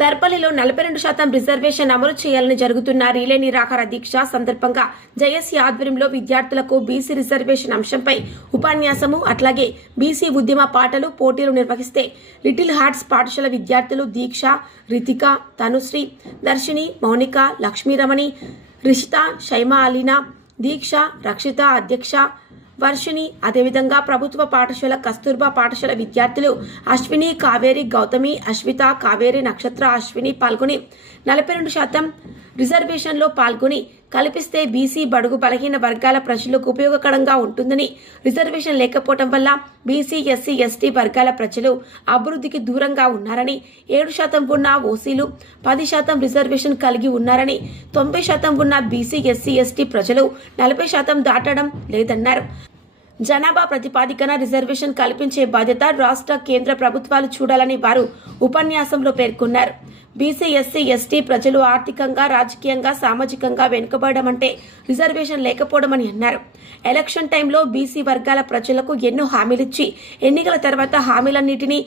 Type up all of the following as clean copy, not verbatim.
దర్పల్లిలో 42% reservation అమలు చేయాలని జరుగుతున్న రీలే నిరాహార దీక్ష సందర్భంగా జేఏసీ ఆధ్వర్యంలో విద్యార్థులకు బీసీ రిజర్వేషన్ అంశంపై ఉపన్యాసము అట్లాగే బీసీ ఉద్యమ పాటలు పోటీలు నిర్వహిస్తే లిటిల్ హార్ట్స్ పాఠశాల విద్యార్థులు దీక్ష, రితిక, తనుశ్రీ, దర్శిని, మౌనిక, లక్ష్మీరమణి, రిషిత, షైమా అలీనా, దీక్ష, రక్షిత, అధ్యక్ష వర్షిణి, అదేవిధంగా ప్రభుత్వ పాఠశాల కస్తూర్బా పాఠశాల విద్యార్థులు అశ్విని, కావేరి, గౌతమి, అశ్విత, కావేరి, నక్షత్ర, అశ్విని పాల్గొని 42% రిజర్వేషన్లో పాల్గొని కల్పిస్తే బీసీ బడుగు బలహీన వర్గాల ప్రజలకు ఉపయోగకరంగా ఉంటుందని, రిజర్వేషన్ లేకపోవడం వల్ల బీసీ, ఎస్సీ, ఎస్టీ వర్గాల ప్రజలు అభివృద్ధికి దూరంగా ఉన్నారని, 7% ఉన్న ఓసీలు 10% రిజర్వేషన్ కలిగి ఉన్నారని, 90% ఉన్న బీసీ, ఎస్సీ, ఎస్టీ ప్రజలు 40% దాటడం లేదన్నారు. జనాభా ప్రతిపాదికన రిజర్వేషన్ కల్పించే బాధ్యత రాష్ట్ర, కేంద్ర ప్రభుత్వాలు చూడాలని వారు ఉపన్యాసంలో పేర్కొన్నారు. బీసీ, ఎస్సీ, ఎస్టీ ప్రజలు ఆర్థికంగా, రాజకీయంగా, సామాజికంగా వెనుకబడడం అంటే రిజర్వేషన్ లేకపోవడం అని అన్నారు. ఎలక్షన్ టైంలో బీసీ వర్గాల ప్రజలకు ఎన్నో హామీలిచ్చి ఎన్నికల తర్వాత హామీలన్నిటినీ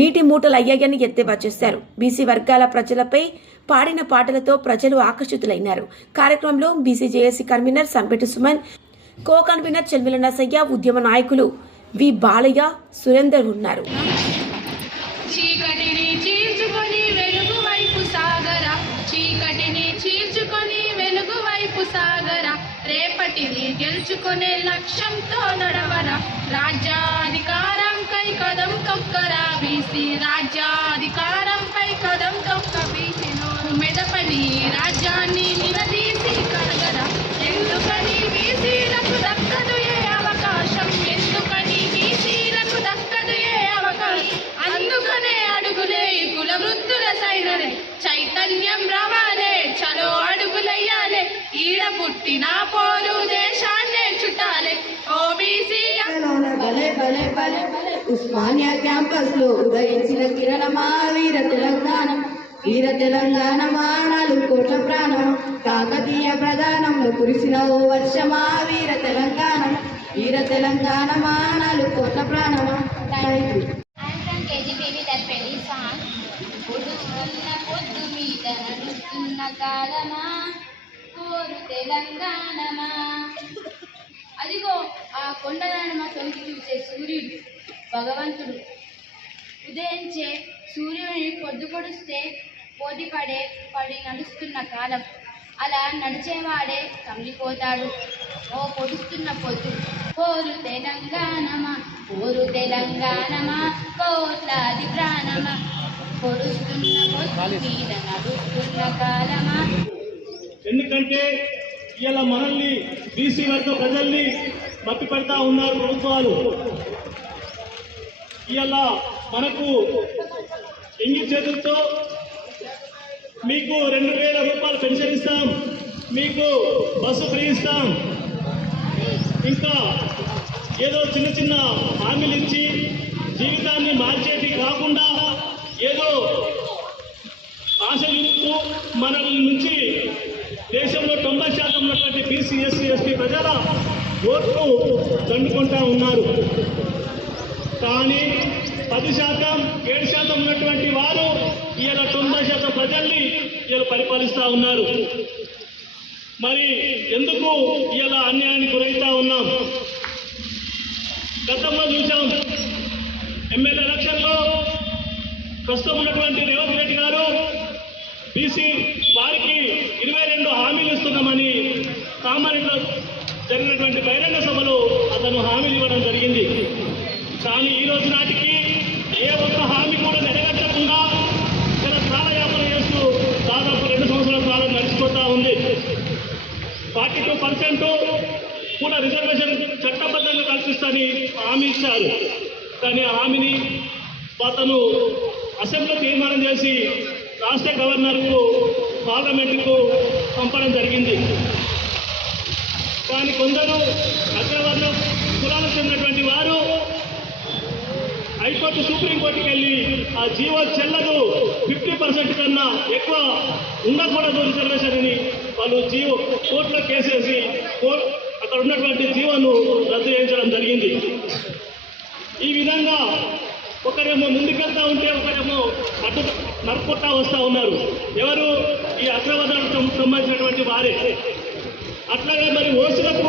నీటి మూటలు అయ్యాయని ఎద్దేవా చేశారు. బీసీ వర్గాల ప్రజలపై పాడిన పాటలతో ప్రజలు ఆకర్షితులైనారు. కార్యక్రమంలో BC JAC convener Sampeti Suman, co convener Chelmila Nasayya, ఉద్యమ నాయకులు వి బాలయ్య, సురేందర్ ఉన్నారు. రేపటిని గెలుచుకునే లక్ష్యంతో నడవరా, రాజ్యాధికారంపై కదం తొక్కరా బీసీ, రాజ్యాధికారంపై కదం తొక్క బీసీ, నోరు మెదపని రాజ్యాన్ని నిలదీసి కడగరా, ఎందుకని బీసీలకు దక్కదు ఏ అవకాశం, ఎందుకని బీసీలకు దక్కదు ఏ అవకాశం, అందుకనే అడుగులే కుల వృత్తుల సైరనే, చైతన్యం రావాలే, చలో అడుగులయ్యాలే, ఈడ పుట్టిన పోలు దేశాన్నే చుట్టాలే, ఓబీసీ భలే భలే భలే ఉస్మానియా క్యాంపస్ లో ఉదయించిన కిరణమా వీర తెలంగాణ, వీర తెలంగాణ మానాలు కోట్ల ప్రాణం, కాకతీయ ప్రధానంలో కురిసిన ఓ వర్షమా వీర తెలంగాణ, వీర తెలంగాణ మానాలు కోట్ల ప్రాణమా. పొద్దు మీద నడుస్తున్న కాలమా కోరు తెలంగాణమా, అదిగో ఆ కొండలనమ తొంగి చూసే సూర్యుడు భగవంతుడు, ఉదయించే సూర్యుని పొద్దు పొడిస్తే పోటీ పడి నడుస్తున్న కాలం, అలా నడిచేవాడే కమిలిపోతాడు ఓ పొడుస్తున్న పొద్దు. కోరు తెలంగాణమా, కోరు తెలంగాణమా, కోట్లాది ప్రాణమా, పొడుస్తున్న పొద్దు మీద నడుస్తున్న కాలమా. ఎందుకంటే ఇలా మనల్ని బీసీ వర్గ ప్రజల్ని మట్టి పెడతా ఉన్నారు ప్రభుత్వాలు. ఇలా మనకు ఎంగి చేతులతో మీకు 2000 రూపాయలు పెన్షన్ ఇస్తాం, మీకు బస్సు ఫ్రీ ఇస్తాం, ఇంకా ఏదో చిన్న చిన్న హామీలు ఇచ్చి జీవితాన్ని మార్చేటి కాకుండా ఏదో ఆశ చూపుతూ మన నుంచి దేశంలో 90% ఉన్నటువంటి బీసీ, ఎస్సీ, ఎస్టీ ప్రజల ఓట్లు దండుకుంటా ఉన్నారు. కానీ 10%, 7% ఉన్నటువంటి వారు ఇలా 90% ప్రజల్ని ఇలా పరిపాలిస్తూ ఉన్నారు. మరి ఎందుకు ఇలా అన్యాయానికి గురవుతా ఉన్నాం? గతంలో చూసాం ఎమ్మెల్యే ఎలక్షన్లో ప్రస్తుతం ఉన్నటువంటి రేవంత్ రెడ్డి గారు బీసీ వారికి 22 హామీలు ఇస్తున్నామని కామారెడ్డిలో జరిగినటువంటి బహిరంగ సభలో అతను హామీలు ఇవ్వడం జరిగింది. కానీ ఈ రోజు నాటికి ఏ ఒక్క హామీ కూడా నెరవేర్చకుండా చాలా ప్రాణయాపన చేస్తూ దాదాపు 2 సంవత్సరాల కాలం నడిచిపోతూ ఉంది. 42% కూడా రిజర్వేషన్ చట్టబద్ధంగా కల్పిస్తానని హామీ ఇచ్చారు. కానీ ఆ హామీని అతను అసెంబ్లీలో తీర్మానం చేసి రాష్ట్ర గవర్నర్కు, పార్లమెంటుకు పంపడం జరిగింది. కానీ కొందరు అగ్రవర్ణ కులాలకు చెందినటువంటి వారు హైకోర్టు, సుప్రీంకోర్టుకి వెళ్ళి ఆ జీవో చెల్లదు, 50% కన్నా ఎక్కువ ఉండకూడదు రిజర్వేషన్ అని వాళ్ళు జీవో కోర్టులో కేసేసి అక్కడ ఉన్నటువంటి జీవోను రద్దు చేయించడం జరిగింది. ఈ విధంగా ఒకరేమో ముందుకెళ్తా ఉంటే ఒకరేమో అటు కరుపుకుంటా వస్తూ ఉన్నారు. ఎవరు? ఈ అగ్రవర్ణాలకు సంబంధించినటువంటి వారే. అట్లాగే మరి ఓసులకు